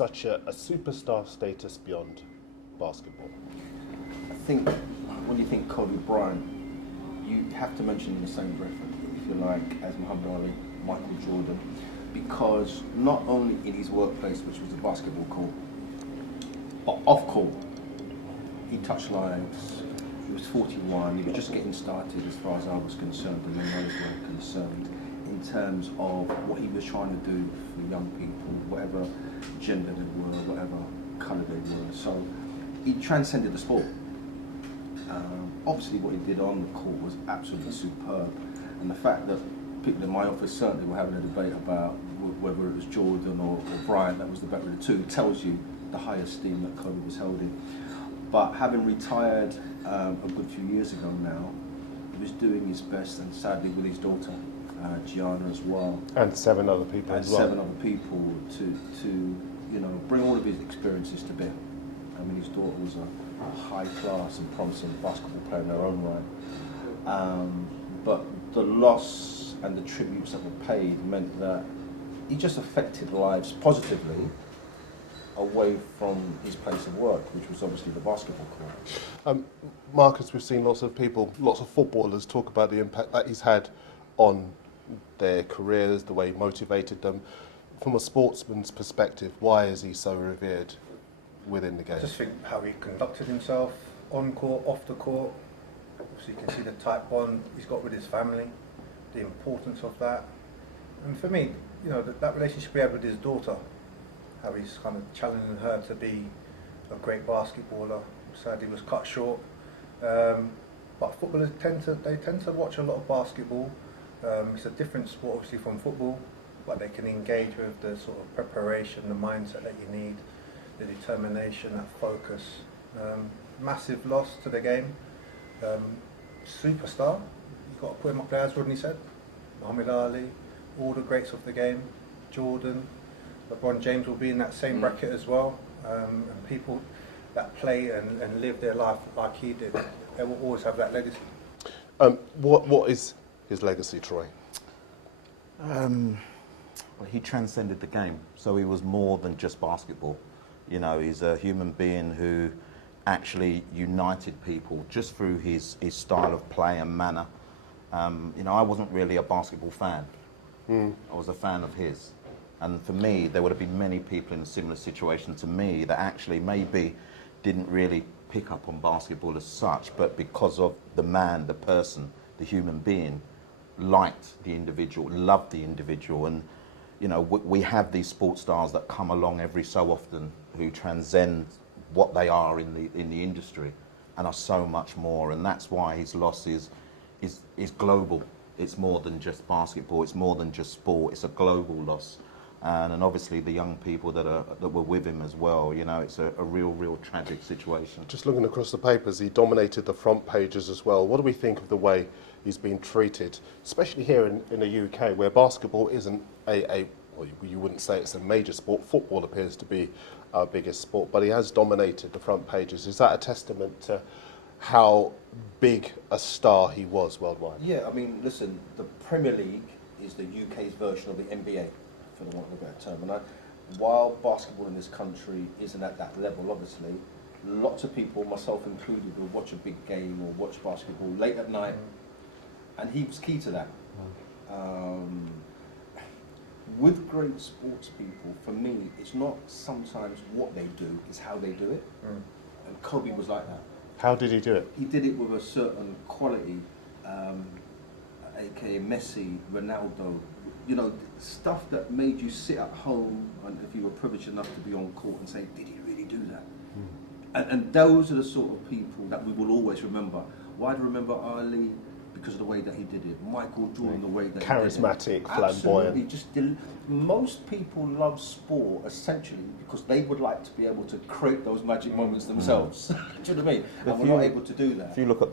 such a superstar status beyond basketball? I think when you think Kobe Bryant, you have to mention in the same breath, if you like, as Muhammad Ali, Michael Jordan, because not only in his workplace, which was the basketball court, but off court, he touched lives. He was 41, he was just getting started as far as I was concerned and the others were concerned, in terms of what he was trying to do for young people, whatever gender they were, whatever colour they were. So he transcended the sport. Obviously what he did on the court was absolutely superb, and the fact that people in my office certainly were having a debate about whether it was Jordan or Bryant that was the better of the two tells you the high esteem that Kobe was held in. But having retired a good few years ago now, he was doing his best, and sadly with his daughter Gianna as well, And 7 other people and as well. 7 other people to bring all of his experiences to bear. I mean, his daughter was a high class and promising basketball player in her own right. But the loss and the tributes that were paid meant that he just affected lives positively away from his place of work, which was obviously the basketball court. Marcus, we've seen lots of footballers talk about the impact that he's had on their careers, the way he motivated them. From a sportsman's perspective, why is he so revered within the game? I just think how he conducted himself on court, off the court. Obviously, you can see the tight bond he's got with his family, the importance of that. And for me, that relationship he had with his daughter, how he's kind of challenging her to be a great basketballer. Sadly, was cut short. But footballers tend to watch a lot of basketball. It's a different sport, obviously, from football, but they can engage with the sort of preparation, the mindset that you need, the determination, that focus. Massive loss to the game. Superstar. You've got to put him up there, as Rodney said. Muhammad Ali, all the greats of the game. Jordan, LeBron James will be in that same bracket as well. And people that play and live their life like he did, they will always have that legacy. What is his legacy, Troy? Well, he transcended the game, so he was more than just basketball. He's a human being who actually united people just through his style of play and manner. I wasn't really a basketball fan. I was a fan of his. And for me, there would have been many people in a similar situation to me that actually maybe didn't really pick up on basketball as such, but because of the man, the person, the human being, liked the individual, loved the individual. And we have these sports stars that come along every so often who transcend what they are in the industry and are so much more. And that's why his loss is global. It's more than just basketball. It's more than just sport. It's a global loss. And obviously the young people that were with him as well. It's a real tragic situation. Just looking across the papers, he dominated the front pages as well. What do we think of the way he's been treated, especially here in the UK, where basketball isn't well, you wouldn't say it's a major sport. Football appears to be our biggest sport, but he has dominated the front pages. Is that a testament to how big a star he was worldwide? Yeah, I mean, listen, the Premier League is the UK's version of the NBA, for the want of a better term. And while basketball in this country isn't at that level, obviously, lots of people, myself included, will watch a big game or watch basketball late at night, and he was key to that. With great sports people, for me, it's not sometimes what they do, it's how they do it. And Kobe was like that. How did he do it? He did it with a certain quality, aka Messi, Ronaldo, stuff that made you sit at home, and if you were privileged enough to be on court, and say, did he really do that? And those are the sort of people that we will always remember. Why do I remember Ali? Because of the way that he did it. Michael Jordan, the way that charismatic, he did it. flamboyant. Absolutely. Most people love sport essentially because they would like to be able to create those magic moments themselves. Do you know what I mean? And we're not able to do that. If you look at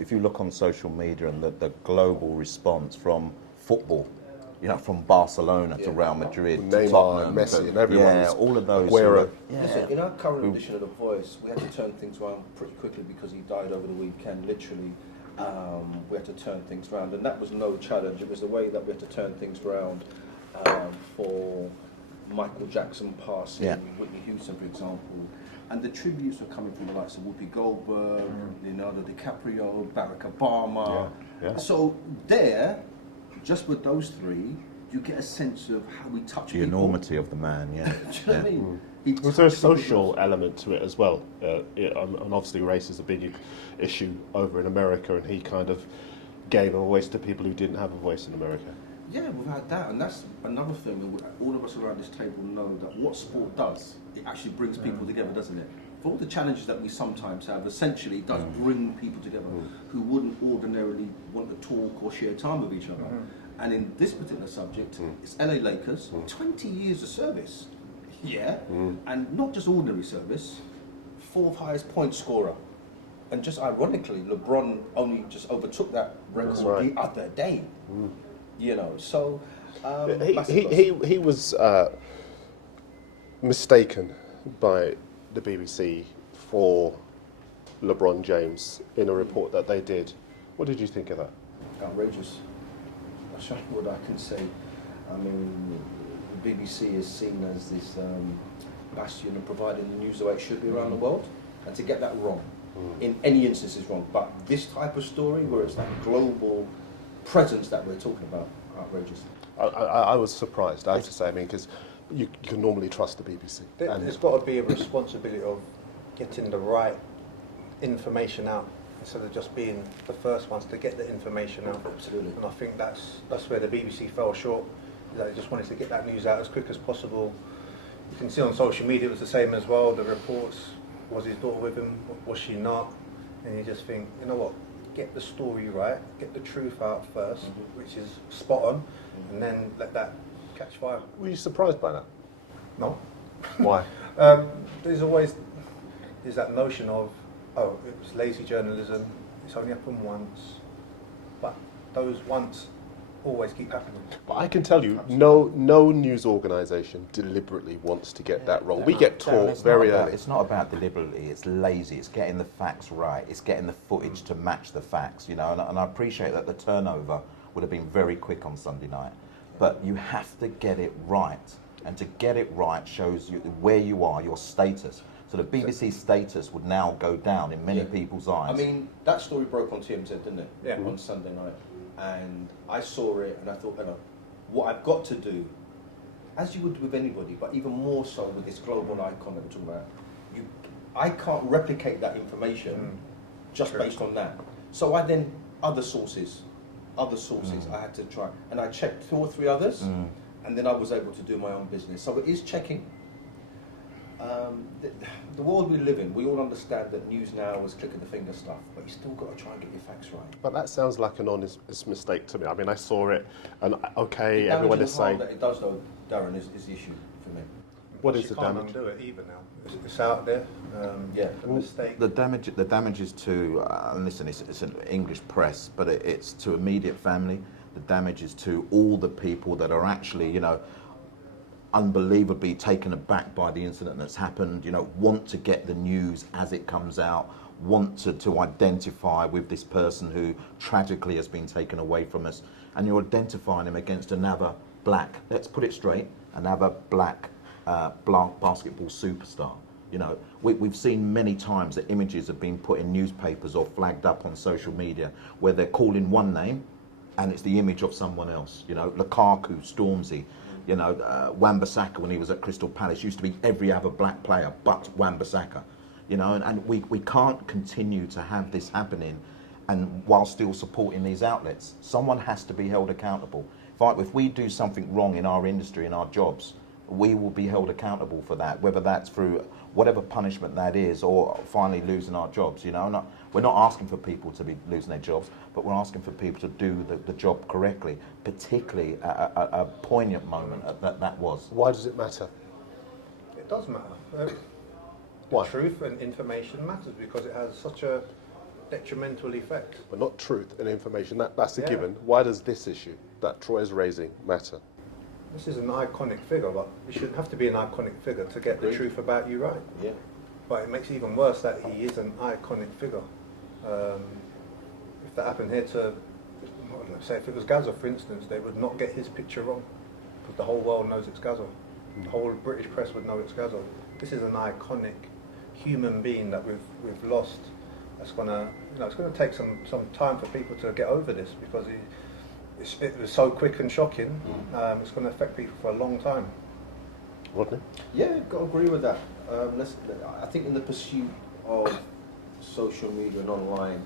if you look on social media and the global response from football, from Barcelona to Real Madrid, to Neymar, Tottenham, Messi, and everyone. all of those. Listen, in our current edition of The Voice, we had to turn things around pretty quickly because he died over the weekend, literally. We had to turn things around, and that was no challenge. It was the way that we had to turn things around for Michael Jackson passing, Yeah. Whitney Houston, for example, and the tributes were coming from the likes of Whoopi Goldberg, Leonardo DiCaprio, Barack Obama. Yeah. So there, just with those three, you get a sense of how we touch The people. enormity of the man, yeah. Do you know what I mean? He Was there a touched people's social lives. element to it as well? And obviously race is a big issue over in America, and he kind of gave a voice to people who didn't have a voice in America. Yeah, without doubt, and that's another thing that all of us around this table know, that what sport does, it actually brings people together, doesn't it? For all the challenges that we sometimes have, essentially it does bring people together who wouldn't ordinarily want to talk or share time with each other. And in this particular subject, it's LA Lakers, 20 years of service, and not just ordinary service, 4th highest point scorer. And just ironically, LeBron only just overtook that record the other day. You know, so He was mistaken by the BBC for LeBron James in a report that they did. What did you think of that? outrageous. That's only what I can say. I mean, the BBC is seen as this bastion of providing the news the way it should be around the world, and to get that wrong, in any instance is wrong. But this type of story, where it's that global presence that we're talking about, outrageous. I was surprised, I have to say, I mean, because you can normally trust the BBC. There's got to be a responsibility of getting the right information out instead of just being the first ones to get the information out. Absolutely. And I think that's where the BBC fell short. Is that they just wanted to get that news out as quick as possible. You can see on social media it was the same as well. The reports, was his daughter with him? Was she not? And you just think, you know what? Get the story right, get the truth out first, which is spot on, and then let that catch fire. Were you surprised by that? No. Why? There's always that notion of, oh, it was lazy journalism, it's only happened once, but those once always keep happening. But I can tell you, no news organisation deliberately wants to get that wrong. We get taught It's very not about- early. It's not about deliberately, it's lazy, it's getting the facts right, it's getting the footage to match the facts, you know, and I appreciate that the turnover would have been very quick on Sunday night, but you have to get it right, and to get it right shows you where you are, your status. So the BBC status would now go down in many people's eyes. I mean, that story broke on TMZ, didn't it? Yeah. On Sunday night. And I saw it and I thought, you know, what I've got to do, as you would with anybody, but even more so with this global icon that we're talking about, I can't replicate that information just based on that. So I then, other sources, I had to try. And I checked 2 or 3 others, and then I was able to do my own business. So it is checking. The world we live in, we all understand that news now is click of the finger stuff, but you still got to try and get your facts right. But that sounds like an honest mistake to me. I mean, I saw it, and okay, The everyone damage is and harm saying, that it does, though, Darren, is the issue for me. what Plus is the you can't damage? undo it either now. It's out there. Yeah. The mistake. The damage is to, and listen, it's an English press, but it's to immediate family. The damage is to all the people that are actually, you know, unbelievably taken aback by the incident that's happened, you know, want to get the news as it comes out, want to identify with this person who tragically has been taken away from us, and you're identifying him against another black, let's put it straight, another black basketball superstar. You know, we've seen many times that images have been put in newspapers or flagged up on social media where they're calling one name and it's the image of someone else. You know, Lukaku, Stormzy, you know, Wan-Bissaka when he was at Crystal Palace used to be every other black player but Wan-Bissaka. You know, and we can't continue to have this happening and while still supporting these outlets. Someone has to be held accountable. If we do something wrong in our industry, in our jobs, we will be held accountable for that, whether that's through whatever punishment that is or finally losing our jobs. You know, we're not asking for people to be losing their jobs, but we're asking for people to do the job correctly, particularly at a poignant moment that was. Why does it matter? It does matter. The Why? truth and information matters because it has such a detrimental effect. But not truth and information, that's a Yeah. given. Why does this issue that Troy is raising matter? This is an iconic figure, but you shouldn't have to be an iconic figure to get the Agreed. truth about you right. Yeah. But it makes it even worse that he is an iconic figure. If that happened here to, I don't know, say if it was Gaza, for instance, they would not get his picture wrong because the whole world knows it's Gaza. The whole British press would know it's Gazzo. This is an iconic human being that we've lost. That's gonna, it's gonna take some time for people to get over this, because it was so quick and shocking. It's going to affect people for a long time. Rodney? Yeah, got to agree with that. I think in the pursuit of social media and online,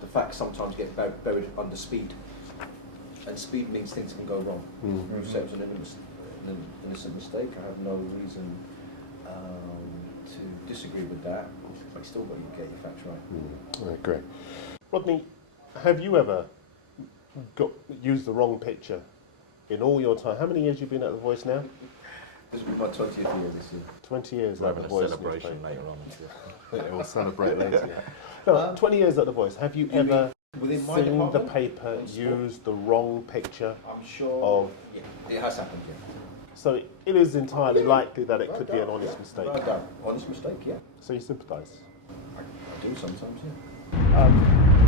the facts sometimes get buried under speed, and speed means things can go wrong. So it was an innocent mistake. I have no reason to disagree with that, but still got to get your facts right. I agree. Rodney, have you ever used the wrong picture in all your time? How many years have you been at The Voice now? This will be my 20th year this year. 20 years We're at The having a Voice. celebration later on. Yeah, we'll celebrate later. No, 20 years at The Voice. Have you ever Within my seen the department, paper use the wrong picture? I'm sure Of- yeah, it has happened, yeah. So it is entirely likely that it could be an honest mistake. No doubt. Honest mistake, yeah. So you sympathise? I do sometimes, yeah.